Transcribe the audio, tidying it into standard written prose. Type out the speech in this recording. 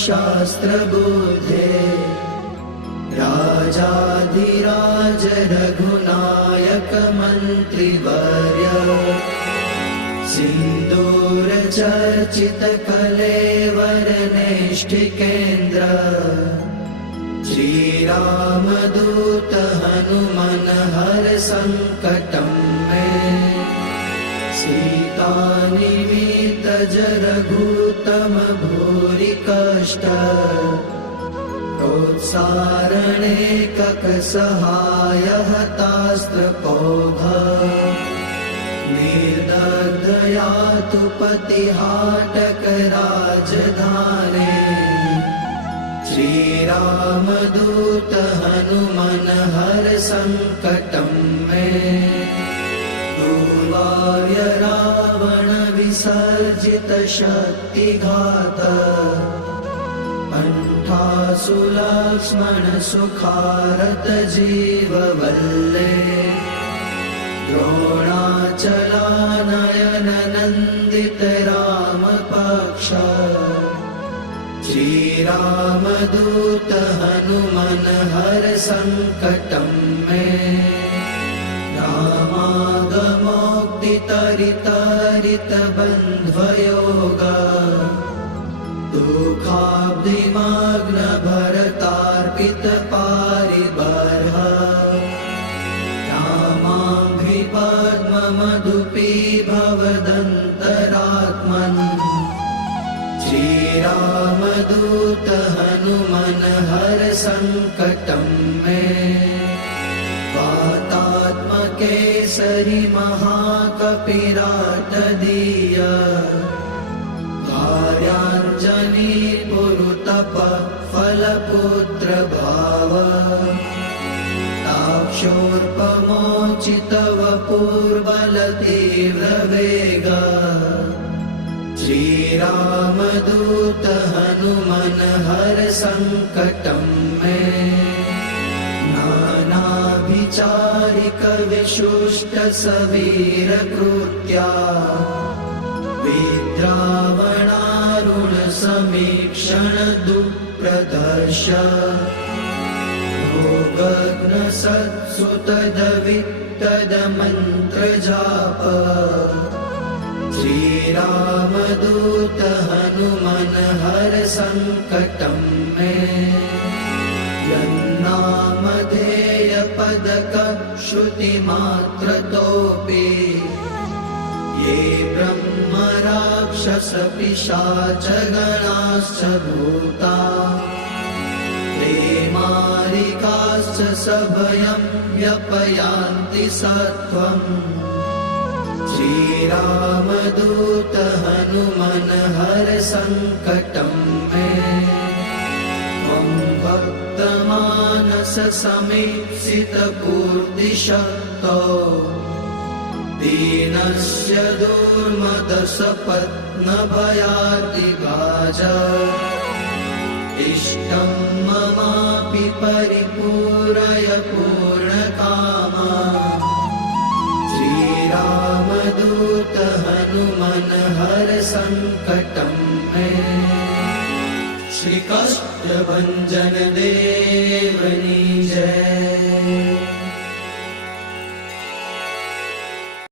धर्मशास्त्रबुद्धे राजाधिराज रघुनायक मन्त्रिवर्य सिन्दूर चर्चित कलेवर नेष्ठिकेन्द्र श्रीरामदूत हनुमन हर संकटं मे सीतानिमित्त रघुतम भूरि कष्ट प्रोत्सारणे ककसहाय हतास्त्रपौघ निर्दग्धया तु पतिहाटक राजधाने श्रीरामदूत हनुमन हर संकटं मे पूर्वार्य रावण विसर्जित शक्तिघात कंठासु लक्ष्मण सुखारत जीववल्ले द्रोणाचलानयन नन्दित राम पक्ष श्रीरामदूत हनुमन हर संकटं मे रामागमोक्तितरितरित बन्ध्वयोग दुःखाब्धिमग्न भरतार्पित पारिबर्ह रामाङ्घ्रिपद्ममधुपी भवदन्तरात्मन् श्रीरामदूत हनुमन हर संकटं मे वातात्मकेसरि महाकपिराटदीय कार्याञ्जनी पुरुतप फलपुत्र भाव ताक्षोर्पमोचित वपुर्बल तीव्र वेग श्रीरामदूत हनुमन हर संकटं मे नानाभिचारिक विशुष्ट सवीर कृत्या विद्रावणारुण समीक्षण दुःप्रदर्श भोगग्न सत्सुतदवित्तद मंत्र जाप श्रीरामदूत हनुमन हर संकटं मे यन्नामधेय पदक श्रुतिमात्रतोऽपि ये ब्रह्म राक्षस पिशाच गणाश्च भूता ते मारिकाश्च सभयं व्यपयान्ति सत्वम् श्रीरामदूत हनुमन हर संकटं मे त्वं भक्तमानस समीप्सित पूर्तिशक्तो दीनस्य दुर्मदसपत्नभयातिभाज इष्टं ममापि परिपूरय पूर्णकामा श्रीरामदूत हनुमन हर संकटं मे श्रीकाष्ठभञ्जन देवनी जय।